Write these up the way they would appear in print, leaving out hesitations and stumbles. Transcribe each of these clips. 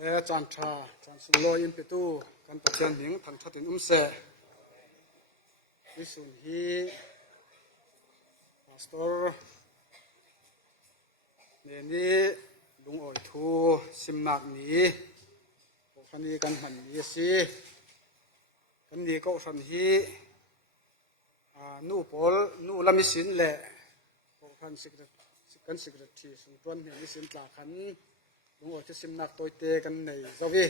จานชาจานสุโลอินเปตูกันปัจจัยหนิงทางทัตินเสวิสุนฮีพาสตอร์เนนี้ลุงอ่อยทูสิมนักนี้พวกนี้กันหันนี้สิกันนี้ก็สันฮีนู่ปอลนู่ลามิสินแหละพวกท่านสิกรทีสุนทรเห็นมิสินตาขันลุงอ่อยจะสิมนักตัวเตกันในสวี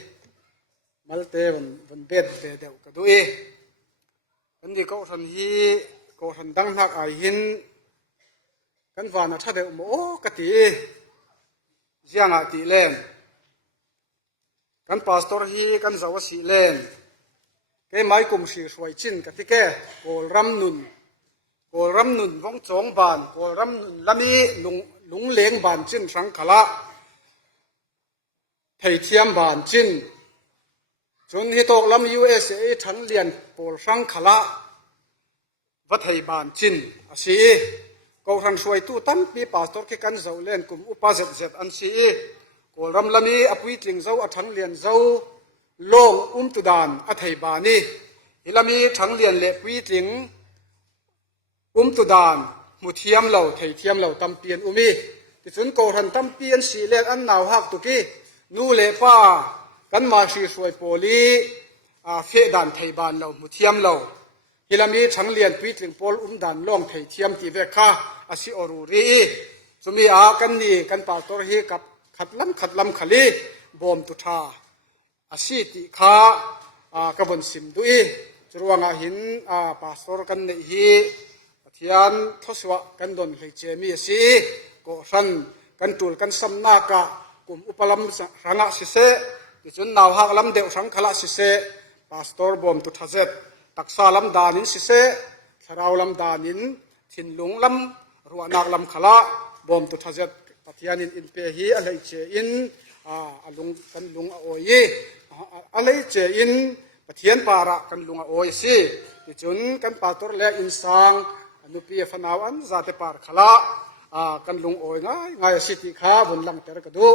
มาลเตวันเบ็ดเดียวกันด้วยกันนี้ก็สันฮีก็สันดังนักไอหินกันวานาถ้าเดียวโมกติเจียงอาติเลนกันพาสตอร์ฮีกันสาวสีเลนแกไม่กุมสีสวยจินกติแกโกลรำนุนวงจงบานโกลรำนุนละมีลุงเลี้ยงบานจินสังขละไทยเทียมบานจินจนฮิตกลำ USA ทั้งเลียนโกลสังขละวัดไทยบานจินอาศีก็ทันสวยตู้ตั้มปีพาสตอร์ที่กันเจ้าเล่นกลุ่มอุปาเสดอันซีก็รำละมีอภิจิงเจ้าทั้งเลียนเจ้าลงตุดานอัฐิบานีฮิละมีทั้งเลียนเล็บวิจิงตุดานมุเทียมเหล่าไทยเทียมเหล่าตั้มเปียนมีที่สุนก็ทันตั้มเปียนสีเล็กอันหนาวหักตุกี้นูเล่ป้ากันมาสีสวยโพลีเฟดานไทยบานเหล่ามุเทียมเหล่าฮิลามีทั้งเลียนปีถึงปอลดันล่องไทยเทียมตีเวค่าอาศิอรูรีสมีอากันนี่กันปาตัวฮีกับขัดลำขลีบอมตุธาอาศิติข้ากบนสิมดุยจรวงอาหินปาสตัวกันนี่ฮีปะเทียนทศวะกันดนให้เจมีสีก็สันกันตูลกันสัมนากะกุมอุปลัมสังะสิเสดิจุนนาวหักลำเดียวสังขละสิเสปาสตัวบอมตุธาเซตตักซาลำดานินสิเสสราวลำดานินทินลุงลำรัวนักลำขละบอมตุทะเจ็ดปัทยานินอินเปฮีอะไรเจอินลุงกันลุงโอยอะไรเจอินปัทยานปาระกันลุงโอยสิที่จนกันปาตัวเล่อินสังอนุปีฟนาวอันซาเตปาร์ขละกันลุงโอยง่ายสิติขาบนลังเตระกดู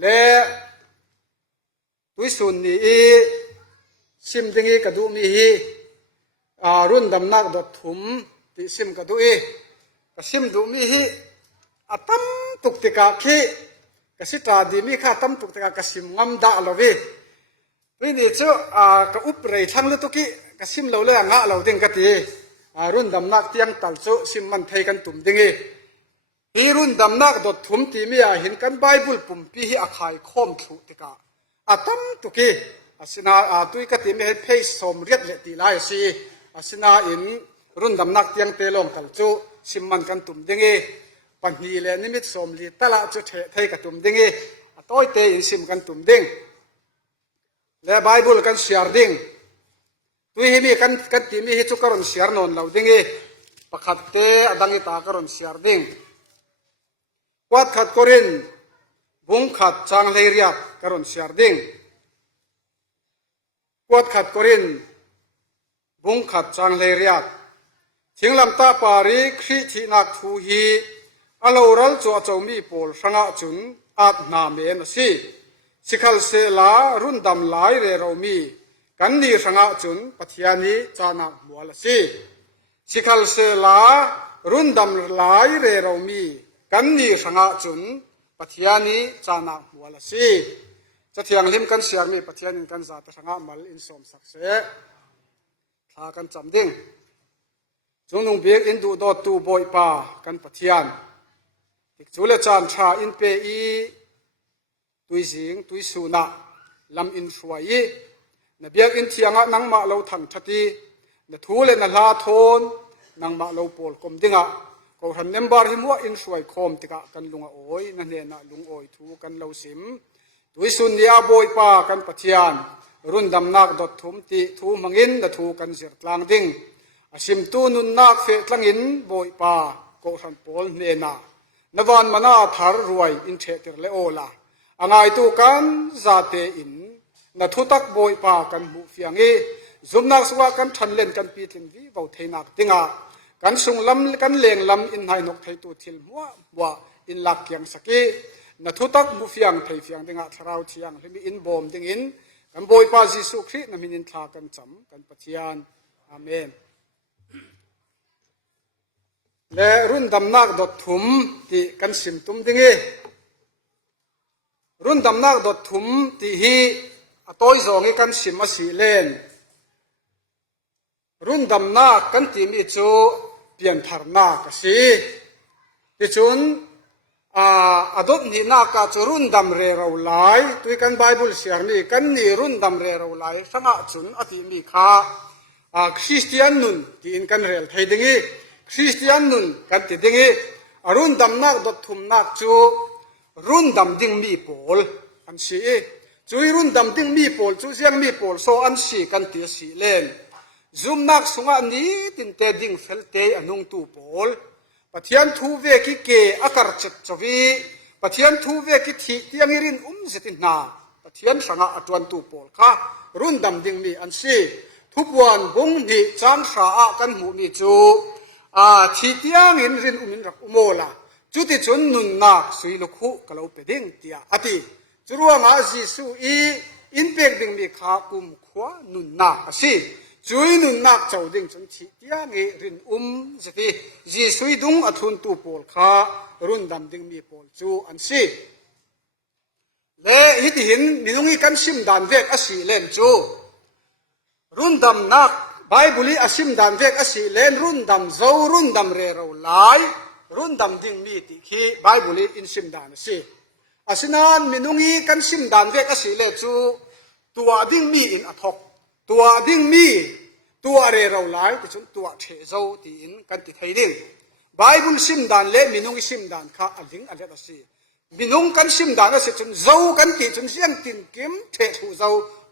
เล่ตุยสุนนี้ซิมดิงีกระดูมีฮีรุ่นดำนักดดถุมติซิมกระดูอีกซิมดูมีฮีตั้มตุกติกาขี้กสิตาดีมีข้าตั้มตุกติกากสิมงำด่าเราวิวินี่เจ้ากอุปเรยทั้งลุตุกี้กสิมเราเลยงะเราดิ้งกติรุ่นดำนักเตียงตัลโซซิมมันไทยกันตุ่มดิงีฮีรุ่นดำนักดดถุมที่มีเห็นกันไบเบิลปุ่มปีฮีอาคายคอมทุติกาตั้มตุกี้สินาตุยกติมีให้เพย์สมเรียดเลติลายสิสินาอินรุ่นดำนักเตียงเตลงตัลโซซิมมันกันตุ่มดิงีปัญญีเลนิมิตสมลีตละจุดไทยกับตุ่มดิ้งต้อยเตอินซิมกันตุ่มดิ้งและไบเบิลกันเสียร์ดิ้งตุยมีกันที่มีฮิจุกรอนเสียร์นนเหล่าดิ้งประคัดเตอดังอิตากรอนเสียร์ดิ้งวัดขัดกรินบุงขัดจางเลรียกกรอนเสียร์ดิ้งวัดขัดกรินบุงขัดจางเลรียกทิ้งลำตาปารีคริทินักทูฮีอลาวรัลจัวจงมีปอลสังอาจุนอาดนาเมนสิสิขัลเซลารุนดำลายเรเรามีกันนีสังอาจุนปัทยานีจานามัวลสิสิขัลเซลารุนดำลายเรเรามีกันนีสังอาจุนปัทยานีจานามัวลสิจะเทียงลิมกันเสียมีปัทยานีกันจาตสังอามัลอินสมสักเสทากันจำดิ้งจงนุ่งเบียกอินดูดอตูบอยปากันปัทยานติกจูเลจานชาอินเปอีตุยสิงตุยสุนาลำอินสวยนเบียกอินเทียงะนังมาเราทังทัตีนทูเลนลาทนนังมาเราปอลกมดิงะก็ทันเนมบาร์หิมัวอินสวยคอมติกะกันลุงโอยนั่นเองนะลุงโอยทูกันเราสิมตุยสุนยาบอยปากันปัทยานรุ่นดำนักดดทุมติทูมังอินนทูกันเสียตลางดิงสิมตูนุนนักเฟตลังอินบอยปาก็ทันปอลเนนานวันมานาทารรวยอินเทเตอร์เลโอลาอ่างตูกันซาเตอินนัทุตักบอยปากันมุฟิยังซุมนักสวากันทันเล่นกันปีทินวีเบาเทนักติงากันสุงลำกันเลงลำอินไฮนกไทยตูทิลมัวอินลักยังสกี na thutak mu fiang thei fiang dinga tharau thiang hemi in bom ding in kan boi pa Jesu Christ na minin thla kan cham kan pathian amen le run dam nak dot thum ti kan sim tum dingi run dam nak dot thum ti hi atoi zongi kan sim asi len run dam nak kan ti mi chu pian thar na ka si ti chun adop ni na ka chu run dam re ro lai tui kan bible siar ni kan ni run dam re ro lai sanga chun ati mi kha Christian nun ti in kan rel thai dingi Christian nun kan ti dingi arun dam nak dot thum nak chu run dam ding mi pol an si chui run dam ding mi pol chu siang mi pol so an si kan ti si len zum nak sunga ni tin te ding fel te anung tu pol pathian thu ve ki ke akar chet chawi pathian thu ve ki thi tiang irin zetin na pathian sanga atwan tu pol kha run dam ding mi an si thupuan bung ni chang sa a kan mu mi chu thi tiang in rin umin rak umola chuti chun nun nak sui lukhu kalau peding tia ati churuanga Jesu in pek ding mi kha kum khwa nun na asi chui nun nak chau ding chun thi tiang e rin zeti Jesu dung athun tu pol kha run dam ding mi pol chu an si le hiti hin minungi kan sim dan vek asi len chu run dam nak Bible asim dan vek asi len run dam zo run dam re ro lai run dam ding mi ti khi Bible in sim dan si asinan minungi kan sim dan vek asi le chu tua ding mi in athok tua ding mi tua re ro lai ti chun tua the zo ti in kan ti thai ding Bible sim dan le minungi sim dan kha aling alet asi minung kan sim dan asi chun zo kan ti chun siang tin kim the thu zo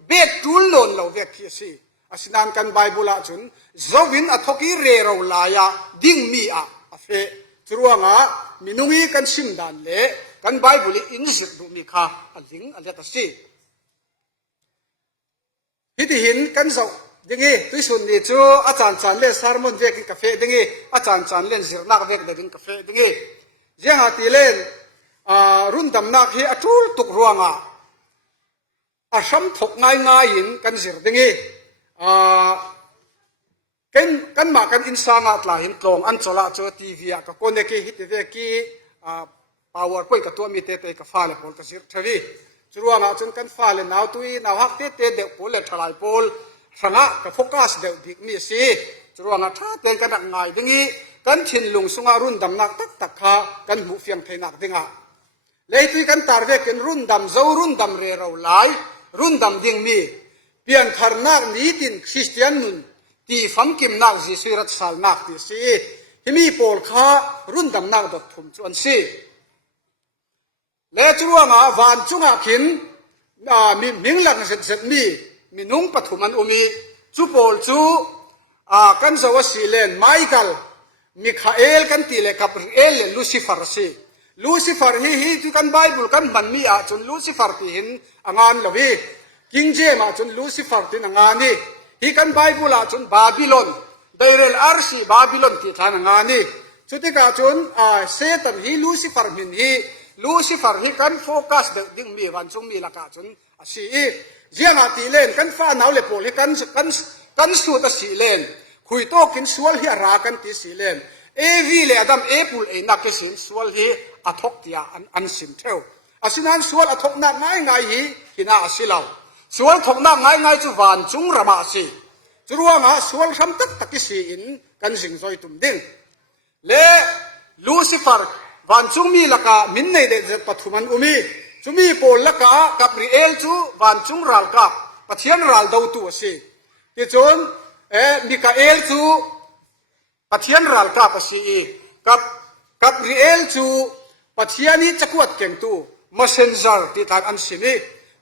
bet tul lon lo vek khi si asinan kan Bible a chun zowin athoki re ro laya ding mi a afe churuanga minungi kan sim dan le kan Bible in zit du mi kha aling alet asi hiti hin kan zo dingi tuisun ni chu achan chan le sermon ve ki cafe dingi achan chan len zirnak vek de ding cafe dingi jenga ti len run dam nak hi atul tuk ruanga a sam thok ngai ngai in kan zir dingi kan ma kan insanga tla hin tlong an chola chu tv a ka kone ki hit ve ki power point ka to mi te ka fa le pol ka zir thawi churuanga chun kan fa le naw tui naw hak te de pol le thalai pol sanga ka focus de dik mi si churuanga tha ten kan ngai dingi kan thin lung sunga run dam nak tak tak kha kan mu fiang thainak dinga leitui kan tar ve ken run dam zo run dam re ro lai run dam ding mi pian kharnak ni tin Christian nun ti phang kim nak ji surat sal nak ti si himi pol kha run dam nak dot thum chuan si le churuanga van chunga khin mi minglang zet mi minung pathuman umi chu pol chu kan zawa silen Michael Michael kan ti le Gabriel le Lucifer si Lucifer hi tu kan Bible kan man mi a chun Lucifer ti hin angan lawi King James a chun Lucifer tin angani hi kan Bible a chun Babylon Dairel Arsi Babylon ti than angani chuti ka chun Satan hi Lucifer min hi Lucifer hi kan focus de ding mi wan chung mi laka chun asi jianga ti len kan fa naw le pol hi kan su ta si len khui to kin sual hi ra kan ti si len evi le adam apple e na ke sin sual hi athok tia an sim theu asinan sual athok na ngai ngai hi hina asilaw sual thok na ngai ngai chu van chung rama si churuanga sual ram tak tak si in kan jing zoi tum ding le Lucifer van chung mi laka min nei de pathuman umi chumi pol laka Gabriel chu van chung ral ka pathian ral do tu si ti chon Michael chu pathian ral ka pa si Gabriel chu pathiani chakuat keng tu messenger ti tan an sini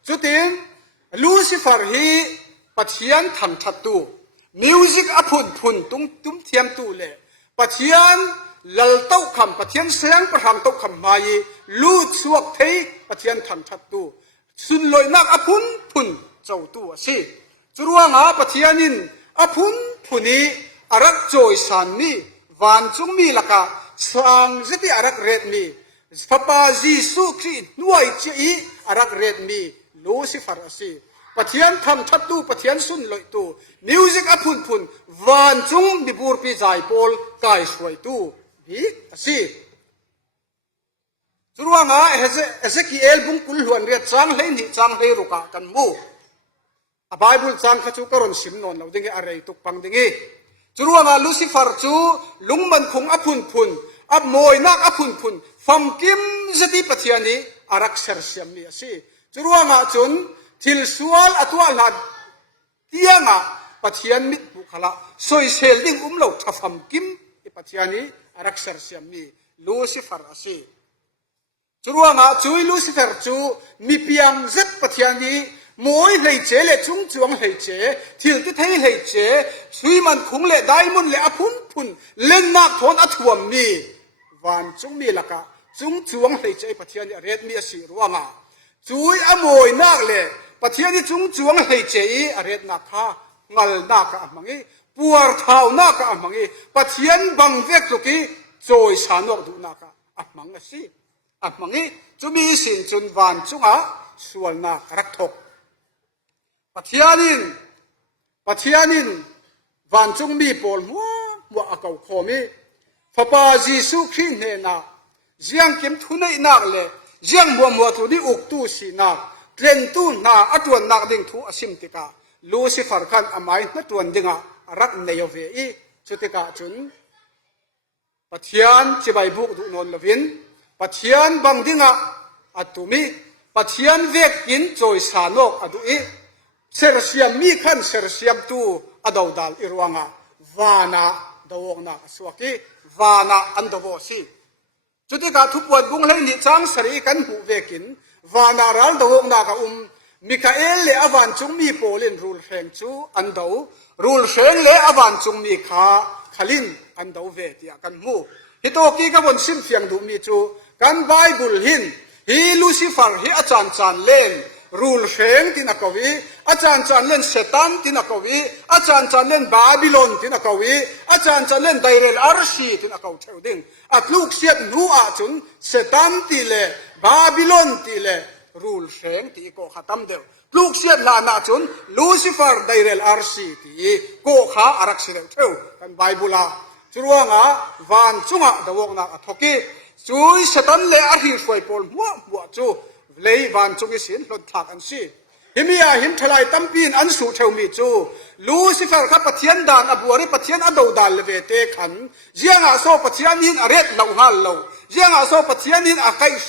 chutin Lucifer hi pathian tham that tu music aphun phun tum thiam tu le pathian lal tau kham pathian siang praham tau kham mai lu chuak thei pathian tham that tu sun loi nak aphun phun chau tu asi churuanga pathianin aphun phuni arak choi san ni van chung mi laka sang zeti arak red mi พระปาจีสุครีนวยเจอีอารักเรดมีลูซิฟาร์สิปะเทียนทำทัดตูปะเทียนสุนลอยตูมิวสิกอพุนพุนวันจุงดิบูร์ปีใจโพลกายสวยตูบีสิสุรวงาเอเซกิเอลบุงกุลหวนเรียจังเลยนี่จังเลยรุกะกันมูไบเบิลจังขจูกรอนสิมนนเราดึงอะไรตุกปังดึงสุรวงาลูซิฟาร์จูลุงมันคงอพุนพุนอับมวยนักอพุนพุนฟัมกิมจะที่ปะเทียนนี้อารักเซอร์เซียมนี่สิสุรวงาจุนทิลสวลอตัวนัดเทียงะปะเทียนมิดบุคลาสวยเซลดิ้งเราทัฟัมกิมไอปะเทียนนี้อารักเซอร์เซียมนี่ลูซิฟาร์สิจุรวงาจุยลูซิฟาร์จูมีเพียงเจ็ดปะเทียนนี้มวยเลยเจเลจุงจวงเลยเจทิลที่ไทยเลยเจสุยมันคงเลไดมุนเลอพุนพุนเล่นนักทนอถวมนี่วันจุงมีละกะจุงจวงเลยเจปะเทียนนี้เรียดมีสิรวงาจุยอมวยนักเลปะเทียนนี้จุงจวงเลยเจเรียดนักฮะงัลนักอะมังอีปัวเท้านักอะมังอีปะเทียนบังเวกตุกีโจยสานกดูนักอะมังสิอะมังอีจุมีสินจุนวันจุงอะส่วนนักรักทกปะเทียนินวันจุงมีปอลมัวอากาโคมีพระปาจีสุครีนเนนาเจียงเก็มทุนในนักเลเจียงมัวตุดีอุกตูสีนักเกรนตูนาอตวนนักดิ่งทูอสิมติกาลูซิฟาร์คันอมัยนัตวนดิ่งะรักเนยเวอีจุติกาจุนปะเทียนจิบายบุกดูนนลวินปะเทียนบังดิ่งะอตุมีปะเทียนเวกกินโจยสานกอดูอีเซอร์เซียมมีขันเซอร์เซียมตูอดาวดัลอิรวังะวานาดาวนาสวกิวานาอันดาวสีจุดที่กาทุบวันบุงให้นิจังสรีกันหูเวกินวานารัลดาวนาคมิคาเอลเลอวันจุงมีโปลินรูลเฮงจูอันดาวรูลเฮงเลอวันจุงมีขลินอันดาวเวติยกันมูฮิโตกีกับบนสินเฟียงดูมีจูกันไบเบิลหินฮีลูซิฟาร์ฮีอาจารย์จานเลนรูลเฮงที่นักวีอาจารย์จันเล่นเซตันที่นักวีอาจารย์จันเล่นบาบิโลนที่นักวีอาจารย์จันเล่นไดเรลอาร์ชีที่นักเทวดิ้งอักลูกเสียนูอาจุนเซตันที่เลบาบิโลนที่เลรูลเฮงที่โกขาตั้มเดียวลูกเสียลานาจุนลูซิฟาร์ไดเรลอาร์ชีที่โกขาอารักเสียเทวกันไบบุลาจุรวงะวันจุงะดาวงนักทกีจุยเซตันเลอาร์ฮีฟวยปอลมัวจูเลยวันจุกิสินลดทักอันซีฮิมีอาหิมทลายตั้มปีนอันสูเทวมีจูลูซิฟาร์ข้าปะเทียนดานอบัวริปะเทียนอดาวดาลเวเตขันเจียงอาโซปะเทียนหินอเรศเหล่าฮัลเหล่าเจียงอาโซปะเทียนหินอาไคเช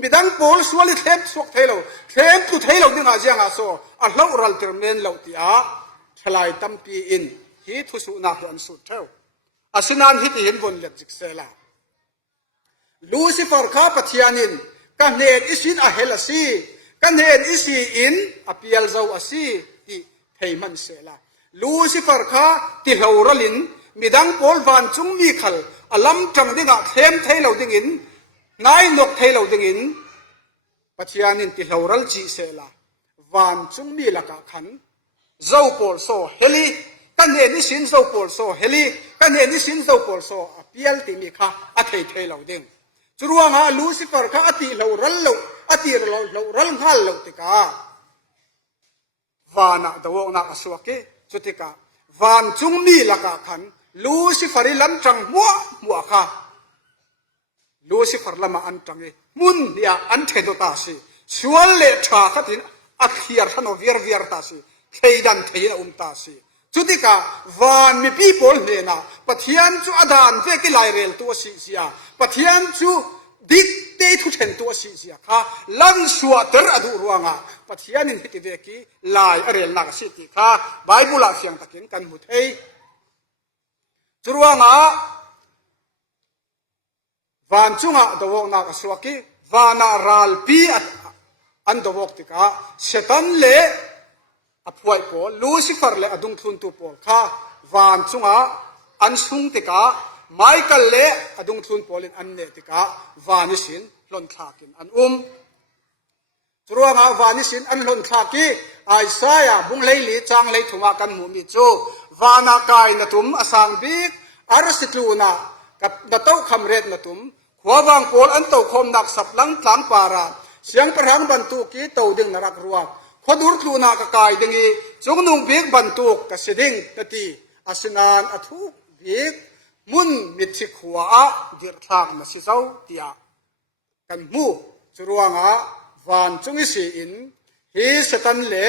มีดังโพลสวลิเทปสวกเทเหล่าเทปตุเทเหล่าดิงอาเจียงอาโซอัลเลารัลเทอร์เมนเหล่าที่อาทลายตั้มปีอินฮิทุสุนาอันสูเทวอาสินันฮิตเห็นวนเล็บจิกเซลาลูซิฟาร์ข้าปะเทียนินกันเนตอิสินอาเฮลซีกันเห็นอิสีอินอภิยัลเจ้าอาศีที่เทมันเสลาลูซิฟาร์ข้าที่เหารลินมีดังโพลวันจุงมีขลอลัมจังดิ่งะเทมเทเหล่าดิ่งอินนายนกเทเหล่าดิ่งอินปัจจัยนินที่เหารลจีเสลาวันจุงมีละกะขันเจ้าโพลโซเฮลีกันเห็นอิสินเจ้าโพลโซเฮลีกันเห็นอิสินเจ้าโพลโซอภิยัลที่มีข้าอเทเหล่าดิ่งจุรวงะลูซิฟาร์ข้าอติเหารลโลอติเรารัลฮัลเราติกาวานาดาวนักสวกิจุติกาวานจุงมีละกะขันลูซิฟาริลันจังมัวค่ะลูซิฟาร์ละมาอันจังมุนยาอันเทโดตาสิชวนเลชาขัดินอัคยาร์ฮันโอเวียร์ตาสิเทดันเทนตาสิจุติกาวานมีปีโพลเนนะปะเทียนจูอดานเวกิไลเรลตัวสิเสียปะเทียนจูดิกเตทุเชนตัวสิเสียค่ะลันสวดเตอร์อดูรวงะปะเทียนินฮิติเวกีลายอเรลนักสิติค่ะไบเบิลเสียงตะกินกันมุดเฮจรวงะวันจุงะดวงนักสวกิวานารัลปีอันดวกติกาเซตันเลอพวยโพลูซิฟาร์เลอดุงทุนตุโพค่ะวันจุงะอันสุงติกาไมเคิลเลอดุงทุนโพลินอันเนติกาวานิสินลนทากินอันจรวงะวานิสินอันลนทากีไอซายาบุงเลลีจังเลถุมากันหมูมิจูวานากายนตุมอสังบิกอารสิตลูนากับนโตคำเรดนตุม ขวาวางโปลอันโตคมนักสับลังตลังปาราเสียงประหังบรรทุกกีโตดึงนรักรัวขวดูรลูนากกายดึงอีจงนุ่งเบียกบรรทุกกสิดิ่งตตีอาสนานอทุกเบียกมุนมิตรขวาดิรทางมาสิเจ้าเตียกันมูจรวงะวันจงอิสีอินฮีสตันเล่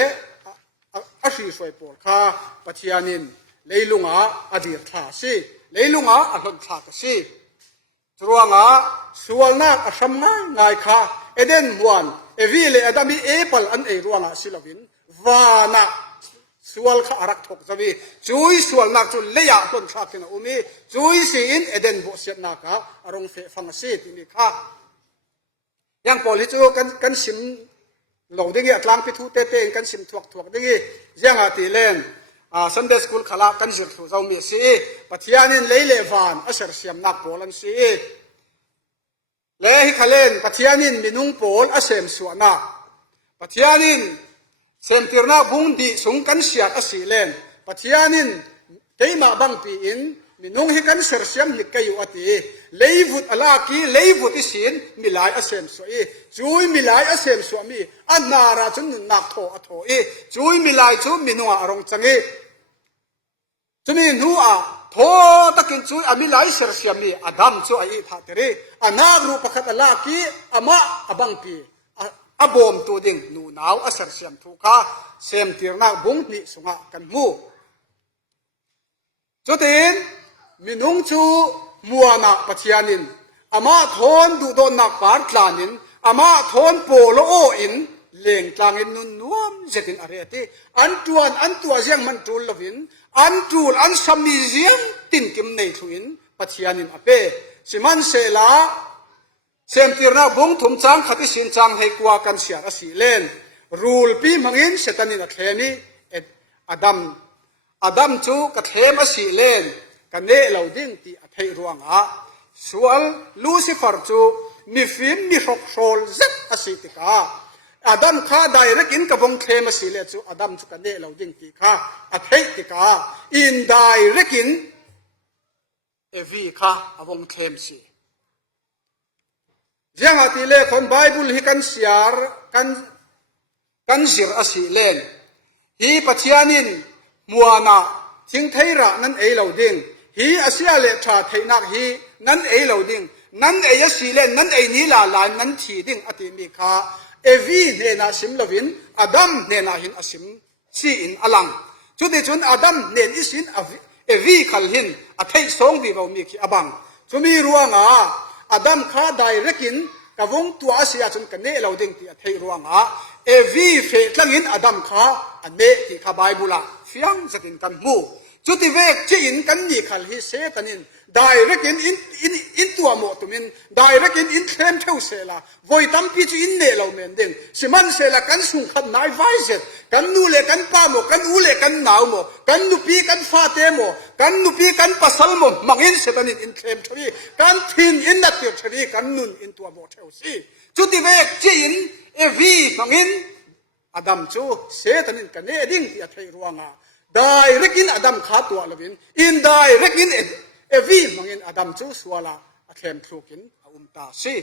อาชีสวยโปลข้าปัจญานินเลยลุงะอดีตท่าสิเลยลุงะอหลนท่ากสิจรวงะส่วนนักอสมง่ายข้าเอเดนวันเอวีเลอดามีเอเปิลอันเอรวงะสิลวินวานะส่วนข้ารักทกจะมีจุยส่วนนักจุเลียต้นท่ากินอุมีจุยสิอินเอเดนบุษยนักะอารมณ์เฟฟังสิที่มีข้ายังพอลิจูกันสิมหลงดิ้งอัตลังพิทูเตเตงกันสิมถวกดิ้งยังอาทิเลนซันเดย์สคูลขลากันจุดถูเจ้ามีสิปัทยานินเลยเลวานอาศัยเสียมนักโปลันสิเลหิขเลนปัทยานินมินุงโปลอาเซมสวนาปัทยานินเซมติรนาบุงดีสุงกันเสียอาศิเลนปัทยานินเกยมาบังปีอินมินุงหิกันเสียเสียมนิกอยู่อติเลยวุดอลากีเลยวุดอิสินมิลายอาเซมสวยจุยมิลายอาเซมสวมีอันนาราจุนนักโทอโทอีจุยมิลายจุมินุงอารมณ์จังอีจุมีนัวโทตะกินจุยอามิลายเสียเสียมีอดัมจุไอพาเตรีอนารูปขัดอลากีอามาอบังปีอบอมตัวดิ่งนูนาวอาเสียเสียมทุกาเซมติรนาบุงนิสุงะกันมูจุดนี้มินุงจูมัวนักปัจญานินอามาทอนดูโดนนักปาร์ตลานินอามาทอนโปโลโออินเล่งกลางอินนุนนวมเจตินอะไรที่อันตัวเสียงมันจูลวินอันจูลอันสามีเสียงตินกิมในทุนปัจญานินอเป้สิมันเสลาเซมติรนาบุงถุมจางขัดสินจางให้กว่ากันเสียอสีเลนรูลปีมังอินเสตันินอัคเลนีอดัมจูกัดเทมอสีเลนกันเนเหล่าดิ้งที่อัฐิรวงะส่วนลูซิฟอร์จูมีฟินมีหกโซลเซ็ตอสิติกาอดัมข้าได้รักอินกับวงเทมสิเลจูอดัมจูกันเนเหล่าดิ้งที่ข้าอัฐิติกาอินได้รักอินเอวีข้าวงเทมสิยังอาทิเลคนไบเบิลฮิกันเสียร์กันสิรอสิเลนฮีปัจญานินมัวนาทิ้งไทยระนั้นเอเหล่าดิ้งฮีอาเซียเลชาไทยนักฮีนั้นเอเหล่าดิ้งนั้นเอยสีเลนนั้นเอนีลาลานนั้นทีดิ้งอติมีคาเอวีเนนาสิมลวินอดัมเนนาหินอสิมซีอินอลังจุดเดจุนอดัมเนนอิสินเอวีขัลหินอไทยสองดีเรามีขีอบังจุมีรัวงาอดัมข้าได้รักินกับวงตัวอาเซียจุนกันเนเหล่าดิ้งที่อไทยรัวงาเอวีเฟตลังอินอดัมข้าอันเนที่ข้าไบเบิลละเฟียงสกินกันมูจุดที่เวกจีอินกันนี่ขัลฮิเซตันินได้รักอินตัวหมดตุมินได้รักอินเคลมเท่าเสละวอยตั้มปีจูอินเนเราเมนดิงสิมันเสละกันสุงขันนายไวเซกันนูเลกันป้าโมกันอูเลกันหนาวโมกันนูปีกันฟาเตโมกันนูปีกันปัสสลโมมังอินเสตันินอินเคลมทรีกันทินอินนัดเตียทรีกันนุนอินตัวหมดเท่าสิจุดที่เวกจีอินเอวีมังอินอดัมจูเสตันินกันเนดิ้งที่ไทยรัวงาได้รักอินอดัมขาตัวละวินอินได้รักอินเอวีมังอินอดัมจูสวาลาเคลมทุกินตาสิ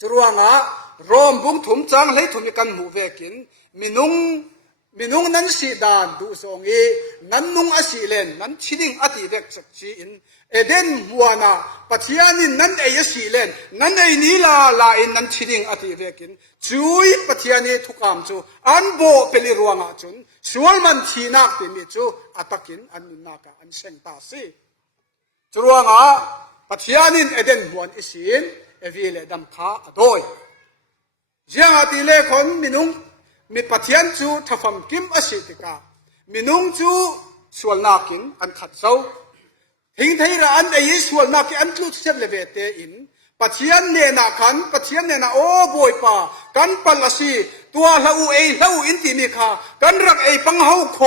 จรวงะรอมบุงถุมจังเลยถุมกันหมู่เวกินมินุงนั้นสีดานดูทรงอีนั้นนุงอสีเลนนั้นชิดิงอติเด็กสักชีอินเอเดนมัวนาปัจญานินนั้นเอยสีเลนนั้นเอนีลาอินนั้นชิดิงอติเวกินจุยปัจญานิทุกามจูอันโบเปลิรวงะจุนสวลมันทีนักติมิจูอัตกินอันนุนนักอันเซงตาสิจรวงะปัจญานินเอเดนมวนอิสินเอวีเลดัมข้าอดอยยังอติเลคนมินุงมีปัจจัยจูทัฟมกิมอสิติกามินุงจูส่วนนักินอันขัดเจ้าทิ้งไทยระอันเอยิส่วนนักอันลุดเซบเลเวเตอินปัจจัยเนนาขันปัจจัยเนนาโอบอยปากันปัลสีตัวเล่าอินติมิคากันรักเอปังเฮาโค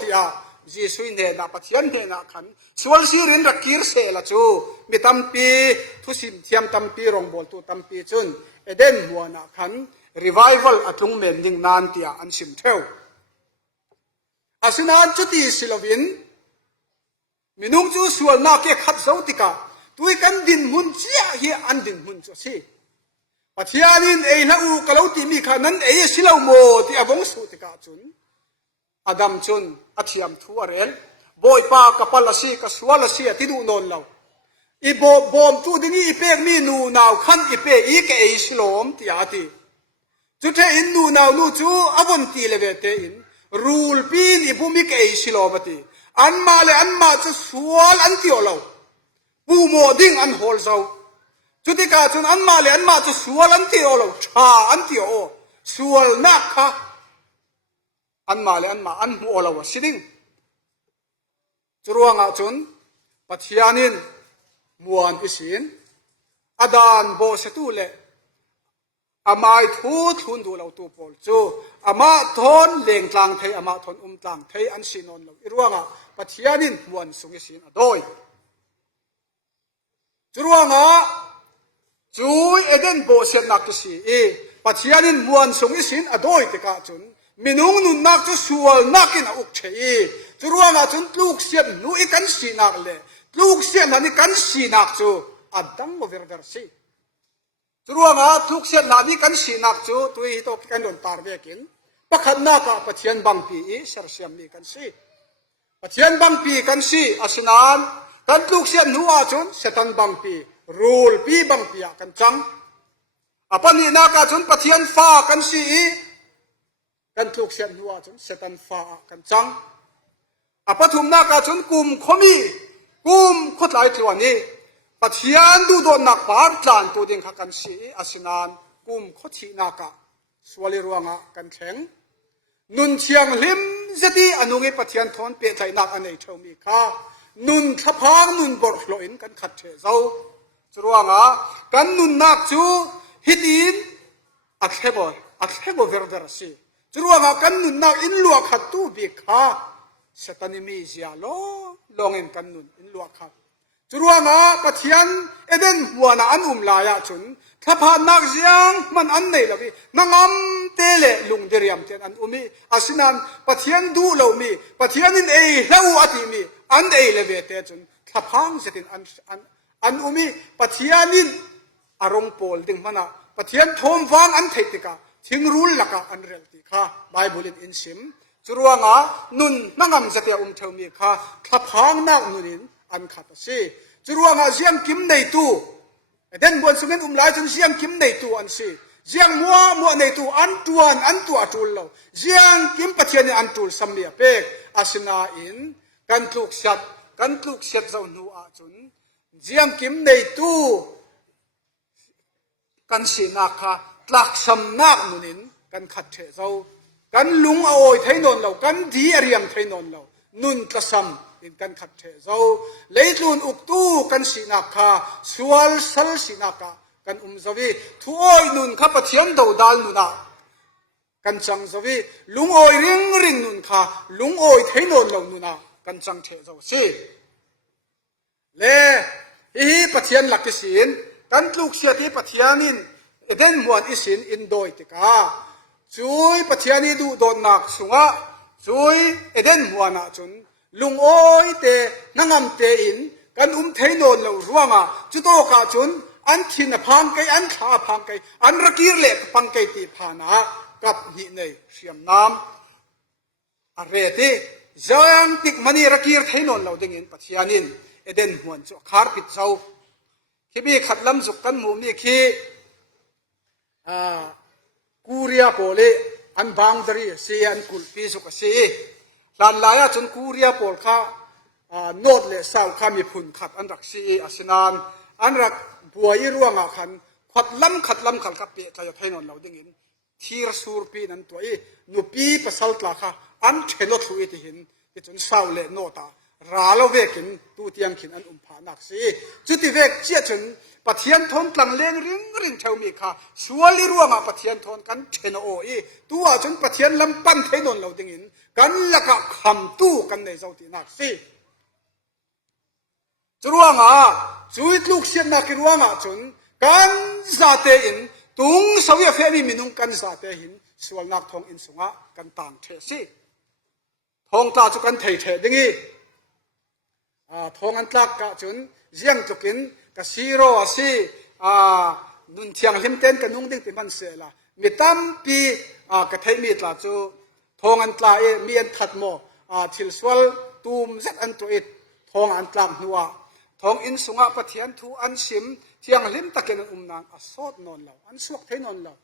ติอาจีสุยเนนาปัจจัยเนนาขันส่วนสิรินรักกิรเซลจูมีตัมปีทุสิมเทียมตัมปีรองบอลตุตัมปีจุนเอเดนหัวนาขันrevival อัตลงเมนดิงนานที่อันสิมเทวอาศินานจุดที่สิลวินมินุงจูส่วนนักเก็ขัดเจ้าติกา ตุยกันดินมุนเจียเฮียอันดินมุนจุสิปัจจัยนินเอละอูกะเลาติมีขานั้นเอสิลาโมที่อวงสุติกาจุนอดัมจุนอัจฉริยทัวเรนบอยปากกับปลาสีกับสวาลสีที่ดูนนเราอีบอมตูดิงีอีเปกมีนูนาวขันอีเปอีกเอสิลอมที่อาทิจุดเทอินนูนาวนูจูอวันตีเลเวเตอินรูลปีนอีบุมิกเอสิลอมติอันมาจะสวาลอันที่เราปูโมดิ้งอันโฮลเซาจุดที่กาจุนอันมาจะสวาลอันที่เราชาอันที่โอสวาลนักค่ะอันหัวเราสิดิ้งจรวงอาจุนปัจจัยนินมวนอิสินอดานโบสตูเลอามาทุนดูเราตัวปอลจูอามาทนเล่งกลางไทยอามาทนกลางไทยอันสินนเราอีรวงอาปัจจัยนินมวนสุงอิสินอดอยจรวงอาจูเอเดนโบเซนักสิปัจจัยนินมวนสุงอิสินอดอยติกาจุนมินุงนุนนักจะสวลนักกินอุกเชยจรวงอาจุนลูกเสียนนุอีกันสีนักเลยลูกเสียนนั้นกันสีนักจูอัดดังโอเวอร์เดอร์ซีจรวงอาลูกเสียนนั้นกันสีนักจูตัวอีโตกันโดนตาร์เวกินปัจนักปัจจัยบังปีเสรเสียมมีกันสีปัจจัยบังปีกันสีอาศัยนั้นกันลูกเสียนนัวจุนเสตันบังปีรูลปีบังปีกันจังอาปันนี้นักจุนปัจจัยฟ้ากันสีกันลูกเสียนนัวจุนเสตันฟ้ากันจังอาปฐุมนักจุนกุมขมีกุมขดไหลตัวนี้ปัจจัยดูโดนนักปาร์จานตัวเด้งขักันสีอาศินานกุมขดชีนักสวลิรวงกันแข็งนุนเชียงลิมเจดีอนุเกปัจจัยทอนเปใจนักอันในเท่ามีค่านุนทับพางนุนบอร์โลอินกันขัดเชเจ้าจรวงกันนุนนักจูฮิดินอักเฮบเวอร์เดอร์ซีจรวงกันนุนนักอินลัวขัดตูบีค่าสตันิมีเสียลองเอ็นกันนุนอินลัวขัดจรวงปัจจัยเอเดนหัวนาอันลายจุนถ้าผ่านนักเสียงมันอันไหนล่ะพี่นังอัมเตเลลุงเดียมเทนอันมีอาศินันปัจจัยดูเรามีปัจจัยนินเอเล่าอธิมีอันเอเลเวเตจุนถ้าพังเสตินอันมีปัจจัยนินอารมณ์โพลดึงมันปัจจัยทอมฟังอันเทติกาทิ้งรูลลักอันเรลติค่ะไบเบิลอินซิมจรวงนุนนังอัมเสติเทมีค่ะถ้าพังนักนุนินอันขัดสิจรวงเสียงกิมในตู้เด่นบนสุงินลายจนเสียงกิมในตู้อันสิเสียงมัวในตู้อันตัวจุลเราเสียงกิมปัจจัยอันตุลสมัยเป็กอาสนาอินกันทุกสัตเจ้าหนูอาจุนเสียงกิมในตู้กันสีนักค่ะหลักสำนักนุนินกันขัดเจ้ากันลุงเอาไว้ไทยนนเรากันดีเรียมไทยนนเรานุนกระซ้ำอินกันขัดเจ้าเลยลุนอุกตู้กันสีนักค่ะสวลสัลสีนักกันจวีทุอ้อยนุนข้าปัจจัยดาวดาลนุนะกันจังจวีลุงอ้อยริงนุนค่ะลุงอ้อยไทยนนเรานุนะกันจังเจ้าสิเล่ฮีปัจจัยหลักสินกันลูกเสียที่ปัจจัยนินเด่นมวนอิสินอินโดยติกาช่วยปัจจัยนี้ดูโดนนักสุงะช่วยเด่นมวนจุนลุงโอยเตนังอัมเตอินกันเทนนเราร่วงจุดโตกาจุนอันชินพังไกอันขาพังไกอันรักีเล็กพังไกตีพานากับหินในเสียมน้ำอะไรที่ยังติกมันนี่รักีเทนนเราดึงอินปัจจัยนินเด่นมวนจุคาร์ปิดเจ้าที่มีขัดลำสุกันหมู่มีขี้กูเรียโปเลอันบางดรีเสียอันกุลปีสุกสีหลานลายจนกูเรียโปลข้าโนดเลสาวข้ามีผุนขัดอันรักสีอาศนานอันรักบัวยี่ร่วงขันขัดลำกับเปียใจไทยนนเราดึงอินทีรสูรปีนั้นตัวนุปีปัสสาวะข้าอันเทนอทุยที่เห็นที่จนสาวเลโนตาราลเวกินตูเตียงขินอันผานักสีจุดที่เวกเจียจนปัจจัยทนกลางเลงริงเท่ามีค่ะสวลิรัวมาปัจจัยทนกันเทนโอตัวจนปัจจัยลำปั้นเทนนเราดึงอินกันละกะคำตู้กันในเจ้าตีนักสิจรวงจุดลูกเสียนนักรัวจนกันซาเตอินตุงสวีเฟมีมินุงกันซาเตหินสวลนักทองอินสุงะกันต่างเทสิทองตาจุกันเทดึงทองอันตากะจุนเจียงจุกิน กะซีโรอสินุนเทียงหิมเต้นกันนุ่งดิ้งติมันเสละมีตั้มปีกะไทมีตลาจูทองอันตลามีอันถัดโมทิลสวลตูมเซตอันตัวอิดทองอันตลาหัวทองอินสุงะปะเทียนทูอันชิมเทียงหิมตะเกนนางอสอดนอนเราอันสวกเทนอนเรา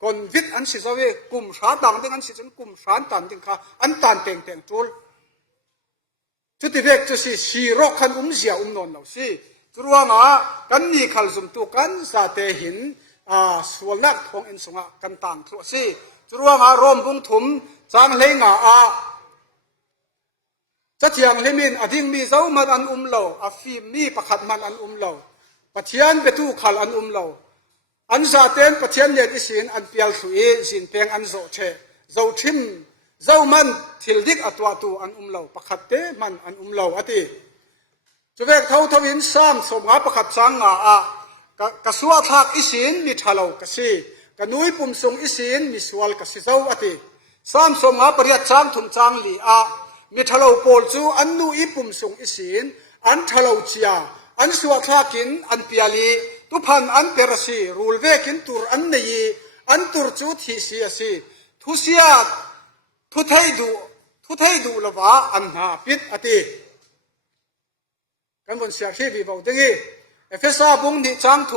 คนวิทย์อันสิเจวิกุมชาดังดึงอันสิจนกุมชาตันดึงค่ะอันตันเต่งเต่งจูลจุดที่เวกจะสิชีรอคันเสียนอนเราสิจรวงกันนี่ขัลซุมตุกันสาเตหินสวลนักทองอินสุงะกันต่างทั่วสิจรวงรวมบุงถุมจางเลงจะเทียงเลมินอดิ่งมีเจ้ามันอันเราฟิมมีประคัดมันอันเราปะเทียนเปตูขัลอันเราอันซาเตนปะเทียนเลียดอิสินอันเปียลสุยสินเพียงอันโซเชโซทิมโซมันทิลดิกอัตวาตูอันเราประคัดเตมันอันเราอติจะเวกเท่าทวินสามสมหาประคัดสังกษัวทักอิสินมีทะเลกษีกันนุยปุ่มทรงอิสินมีสวลกษีเจ้าอติสามสมหาปริยัติจางถุงจางลีมีทะเลโปลจูอันนุยปุ่มทรงอิสินอันทะเลเจียอันสวทักินอันเปียลีตุพันอันเปรสีรูลเวกินตุรอันนี้อันตุรจูทีเสียสีทุเสียทุไทยดูละวะอันหาปิดอติกันบนเสียขี้บีบอกดังนี้เอฟเอสาบุงดิจังทุ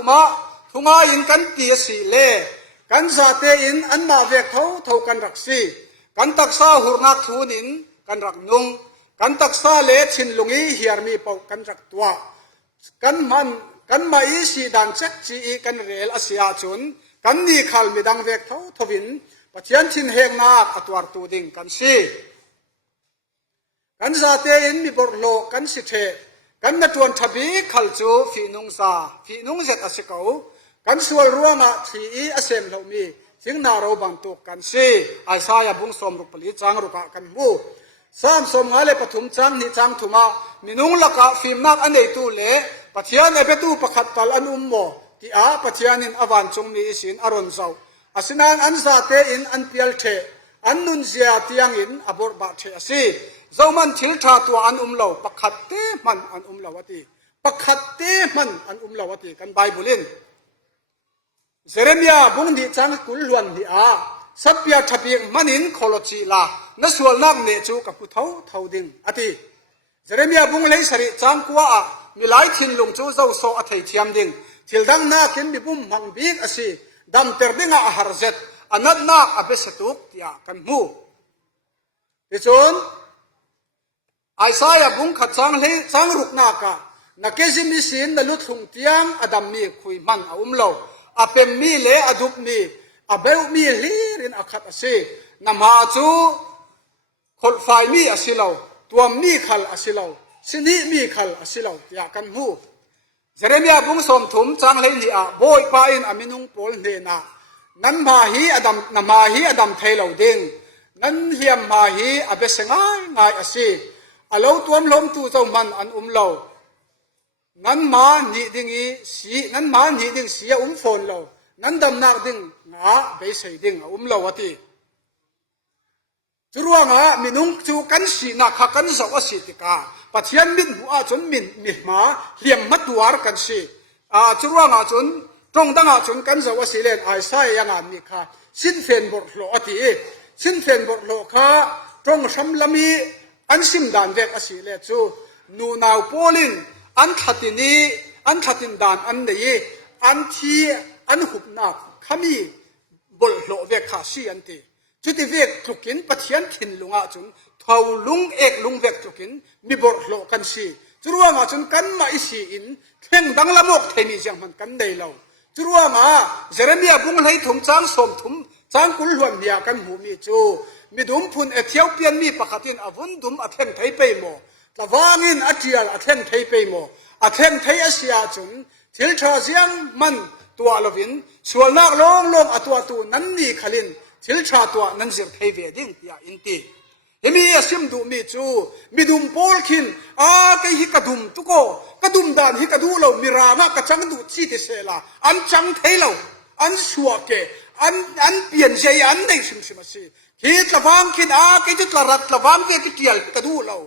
มาอินกันตีสีเล่กันซาเตอินอันมาเวกเท่ากันรักสีกันตักซาหุรนักทูนินกันรักนุงกันตักซาเล่ชินลุงีเฮียร์มีเป่ากันรักตัวกันมาอีสีดันเช็คจีกันเรลอาเซียจุนกันนี่ขัลมีดังเวกเท่าทวินปะเทียนชินเฮงนาอัตวาร์ตูดิงกันสีกันซาเตอินมีบทโลกันสิเทกันนัดวนทบีขัลจูฟีนุงเซตอาศัยเขากันสวยรัวมาทีอาเซมเรามีสิ่งนาเราบังตุกันสิไอซายบุงสมรุปลิจังรุกะกันมูสามสมหาเลปฐุมจังนิจังทุมามินุงละกะฟิมนักอันเอตูเลปัจจัยในเปตูประคัตตัลอันโมที่ปัจจัยนินอวันจงมีสินอารอนเจ้าอาศินังอันซาเตอินอันเปียลเทอันนุนเสียที่ยังอินอบอร์บาเทอสิเจ้ามันทิลชาตัวอันเราประคัตเตมันอันเราวติประคัตเตมันอันเราวติกันไบเบิลินเซเรมียบุงดิจังกุลล้วนนี่สัพยาทับยังมันินโคโลจีลานัสวลนักเนจูกับผู้เท่าดิ่งอติเซเรมียบุงเลยสริจังกัวมีหลายทินลงจูเจ้าโซอทัยเทียมดิ่งทิลดังนักมีบุ้มมังบีกอสิดำเตอร์ดิ่งอาหารเจ็ดอันนั้นนักอเบสตุกที่กันมูดิจนไอซายบุงขัดจังเลยจังรุกนักนักเกจิมิสินนลุทุงเตียงอดัมมีคุยมันเราอาเป็นมีเละอดุบมีอาเบลมีลีรินอาคัดอสินำหาจูคนไฟมีอสิเราตัวมีขัลอสิเราสินีมีขัลอสิเราอยากกันหูเจเรมียบุงสมถุมจังเลยนี่โบยปาอินอามินุงโพลเนนะนั้นมาฮีอดัมนำมาฮีอดัมเทลเอาดิ่งนั้นเฮียมมาฮีอาเบสง่ายอสิอาเราตัวล้มตัวเจ้ามันอันเรานั้นมาหนีดิ่งสีนั้นมาหนีดิ่งเสียฝนเรานั้นดำนักดิ่งงาเบสดิ่งเราวติจรวงมินุงจูกันสีนักขักันสาวสิติกาปัจจัยมินหัวจนมิมาเลียมมัดตัวกันสีจรวงจนตรงตั้งจนกันสาวสิเลนไอไซยังอันนี้ค่ะสินเฟนบทโลอติสินเฟนบทโลค่ะตรงสัมลามีอันสิมดานเวกอสิเลจูนูนาวโพลินอันขัดินีอันขัดินดานอันนี้อันที่อันหุบนักขมีบทโลเวกขาสีอันตีจุดเวกทุกินปัจจัยถิ่นลุงอาจุนเท่าลุงเอกลุงเวกทุกินมีบทโลกันสีจุดว่าอาจุนกันมาอิสีอินเข่งดังละมกเทมีจังมันกันได้เราจุดว่าเจเรมียบุงให้ถุงจางสมถุงจางกุลหวนเมียกันหูมีจูมีดุมพุนเอเทียวเปียนมีปะขัดินอวุนดุมอเทนไทยไปโมตะวางินอเทียลอเทนไทยไปโมอเทนไทยอาเซียจุนทิลชาเซียงมันตัวลวินส่วนนักลงอตัวตูนั้นนี่ขลินทิลชาตัวนั้นเสียเทวีดิ่งยาอินตีเฮมีอาซิมดูมีจูมีดุมโพลคินแกฮิกระดุมตุโกกระดุมดานฮิกระดูเรามีรางกระจังดูชีติเสลาอันจังเทเราอันชัวเกอันเปลี่ยนใจอันได้สิมสิมาสิฮิตละวังคินแกจะตระรัดละวังแกจะเกี่ยวกระดูเรา